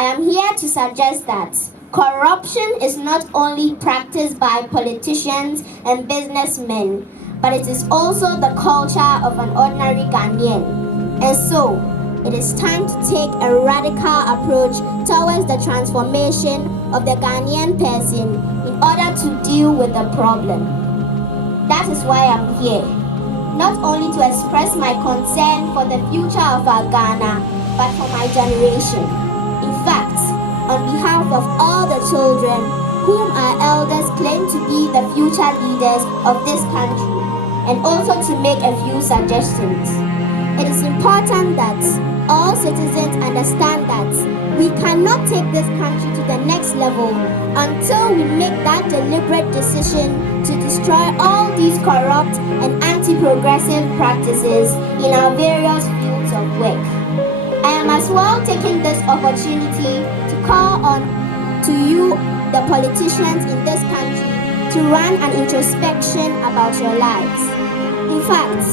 I am here to suggest that corruption is not only practiced by politicians and businessmen, but it is also the culture of an ordinary Ghanaian. And so, it is time to take a radical approach towards the transformation of the Ghanaian person in order to deal with the problem. That is why I'm here, not only to express my concern for the future of our Ghana, but for my generation. In fact, on behalf of all the children whom our elders claim to be the future leaders of this country, and also to make a few suggestions. It is important that all citizens understand that we cannot take this country to the next level until we make that deliberate decision to destroy all these corrupt and anti-progressive practices in our various fields of work. I am as well taking this opportunity to call on to you, the politicians in this country, to run an introspection about your lives. In fact,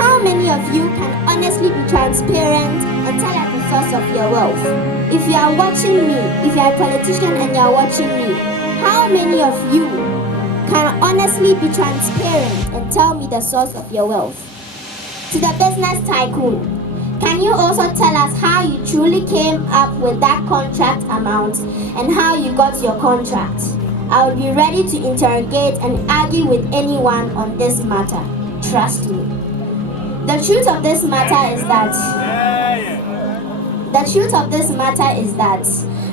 how many of you can honestly be transparent and tell us the source of your wealth? If you are watching me, if you are a politician and you are watching me, how many of you can honestly be transparent and tell me the source of your wealth? To the business tycoon, can you also tell us how you truly came up with that contract amount and how you got your contract? I will be ready to interrogate and argue with anyone on this matter. Trust me. The truth of this matter is that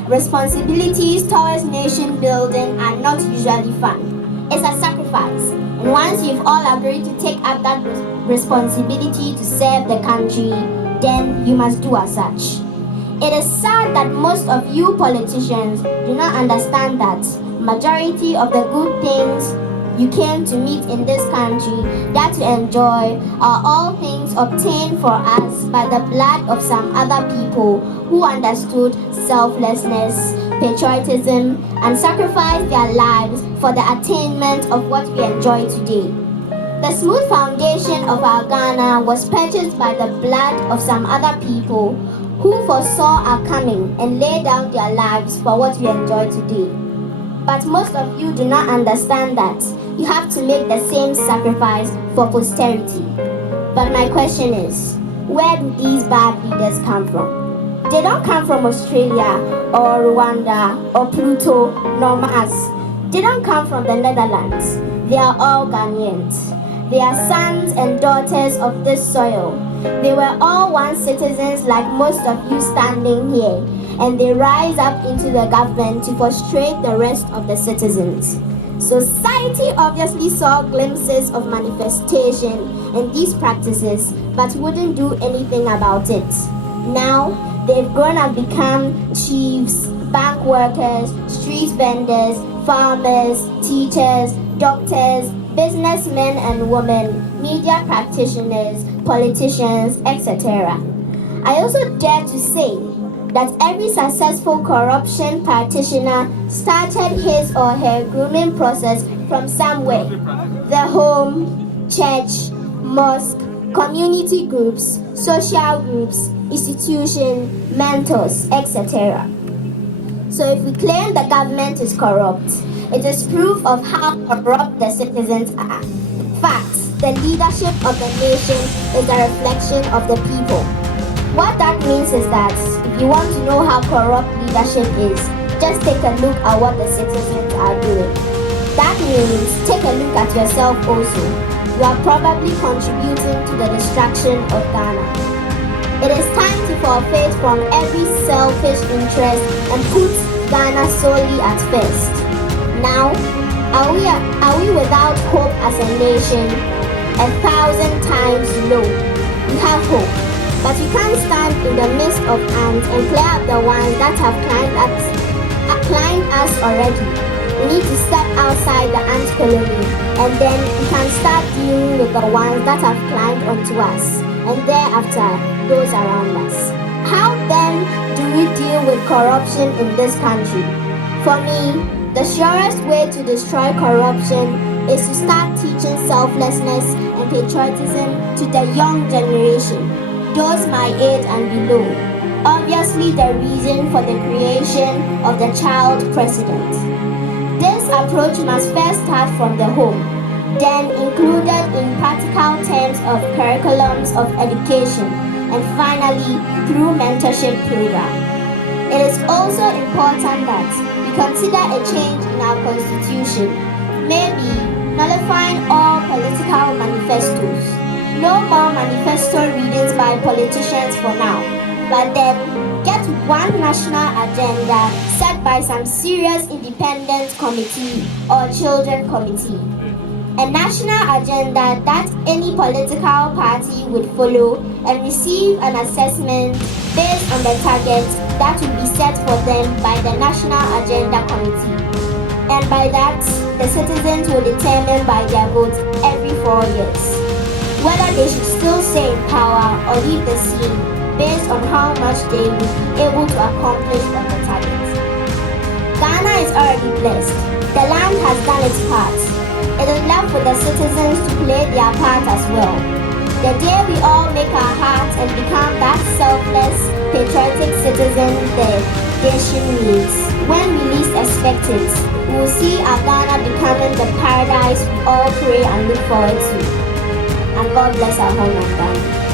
responsibilities towards nation building are not usually fun. It's a sacrifice. And once you've all agreed to take up that responsibility to serve the country, then you must do as such. It is sad that most of you politicians do not understand that majority of the good things you came to meet in this country that you enjoy are all things obtained for us by the blood of some other people who understood selflessness, patriotism, and sacrificed their lives for the attainment of what we enjoy today. The smooth foundation of our Ghana was purchased by the blood of some other people who foresaw our coming and laid down their lives for what we enjoy today. But most of you do not understand that you have to make the same sacrifice for posterity. But my question is, where do these bad leaders come from? They don't come from Australia or Rwanda or Pluto nor Mars. They don't come from the Netherlands. They are all Ghanaians. They are sons and daughters of this soil. They were all once citizens like most of you standing here, and they rise up into the government to frustrate the rest of the citizens. Society obviously saw glimpses of manifestation in these practices, but wouldn't do anything about it. Now, they've grown up become chiefs, bank workers, street vendors, farmers, teachers, doctors, businessmen and women, media practitioners, politicians, etc. I also dare to say that every successful corruption practitioner started his or her grooming process from somewhere. The home, church, mosque, community groups, social groups, institutions, mentors, etc. So if we claim the government is corrupt, it is proof of how corrupt the citizens are. In fact, the leadership of the nation is a reflection of the people. What that means is that if you want to know how corrupt leadership is, just take a look at what the citizens are doing. That means take a look at yourself also. You are probably contributing to the destruction of Ghana. It is time to forfeit from every selfish interest and put Ghana solely at first. Now, are we without hope as a nation? 1,000 times no. We have hope, but we can't stand in the midst of ants and clear up the ones that have climbed us already. We need to step outside the ant colony, and then we can start dealing with the ones that have climbed onto us, and thereafter those around us. How then do we deal with corruption in this country? For me, the surest way to destroy corruption is to start teaching selflessness and patriotism to the young generation, those my age and below. obviously the reason for the creation of the child president. This approach must first start from the home, then included in practical terms of curriculums of education, and finally through mentorship program. It is also important that we consider a change in our constitution, maybe nullifying all political manifestos. No more manifesto readings by politicians for now, but then get one national agenda set by some serious independent committee or children committee. A national agenda that any political party would follow and receive an assessment based on the targets that will be set for them by the National Agenda Committee. And by that, the citizens will determine by their vote every 4 years whether they should still stay in power or leave the scene based on how much they will be able to accomplish on the targets. Ghana is already blessed. The land has done its part. It is left for the citizens to play their part as well. The day we all make our hearts and become that selfless, patriotic citizen the nation needs, when we least expect it, we will see our Ghana becoming the paradise we all pray and look forward to. And God bless our home and Ghana.